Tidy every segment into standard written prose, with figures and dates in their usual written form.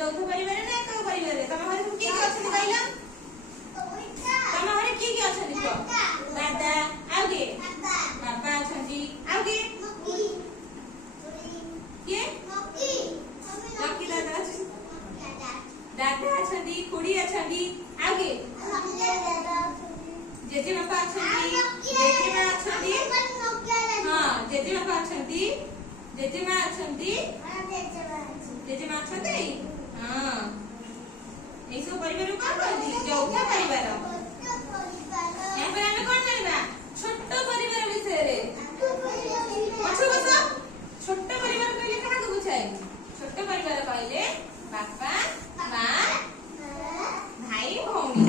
যৌথ পরিবার না একক পরিবার? তম ঘরে কি কি অଛନ୍ତି কইলা? তম ঘরে কি কি অଛନ୍ତି কো? দাদা আউ কে? বাবা অଛନ୍ତି আউ কে? के लकी दादा दादा अछंदी खुड़ी अछंदी आगे जेजे बापा अछंदी जेजे मां अछंदी हां जेजे बापा अछंदी जेजे मां अछंदी जेजे मां अछंदी हां ए सब परिवार को कहती यौथ परिवार यहाँ पर हमें कौन करबा छोट परिवार विषय रे पछु बस छोट परिवार कहले कहा को बुझाए छोट परिवार कहले बापा मां भाई भौणी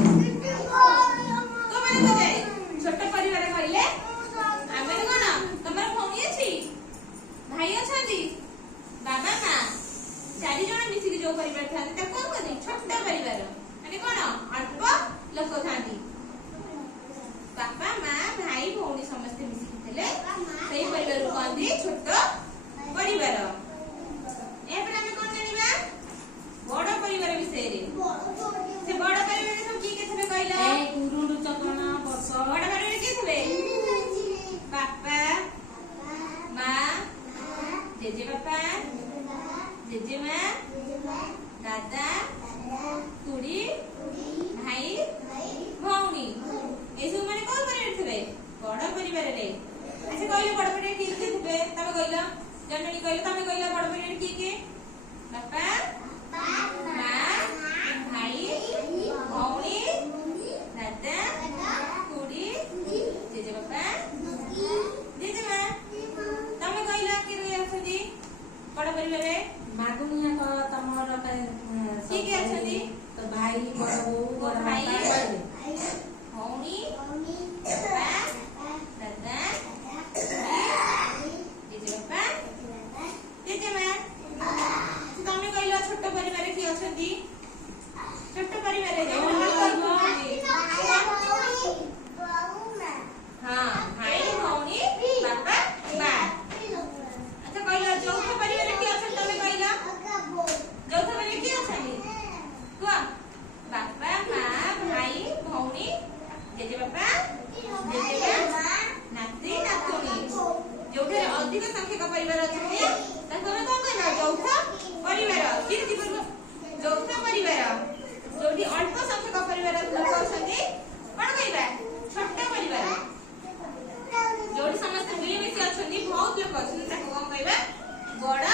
तो माने बुझाए छोट परिवार कहले आमे कोन तमर भौणी अछि भाई अछंदी बाबा मां चारि जण मिसी के जो परिवार थाते त कोन कहते छोट परिवार माने कोन अल्प लोक थाती बापा मां भाई भौणी समस्त मिसी के थले सेही परिवार को कहती छोट परिवार ए पर हमें कोन जानिबा बड़ परिवार विषय रे से बड़ परिवार सब की के थबे कहला ए गुरुडु चकना वर्ष बड़ परिवार के थबे पापा मां जेजे बापा जेजे मां दादा खुड़ी भाई भौणी ए सब माने कोन परिवार थबे बड़ परिवार रे अच्छा कहले बड़ परिवार की के थबे तमे कहला जननी कहले तमे कहला बड़ परिवार की के बापा मां भाई भौणी दादा खुड़ी जेजे बापा जेजे मां तमे कहला के रे अछदी बड़ परिवार रे मागुनिया को तमर की के अछदी तो भाई बड़ बहू बड़ भाई भाई भौणी बापा दादा जेजे बापा जेजे मां तमे कहला छोट परिवार की अछदी छोट परिवार रे हां भाई भौणी बापा मां अच्छा कहला यौथ परिवार की अछन तमे कहला यौथ परिवार की अछनी को बापा मां भाई भौणी जेजे बापा जेजे मां नाती नातुणी जोठे अधिक संख्यक परिवार अछनी ताको कोन कहला यौथ परिवार किति बोलबो यौथ परिवार जोठी अल्प संख्यक परिवार लोक अछनी कोन कहबा छोट परिवार जोठी समस्त मिली मिसी अछनी बहुत लोक अछनी ताको कोन कहबा बड़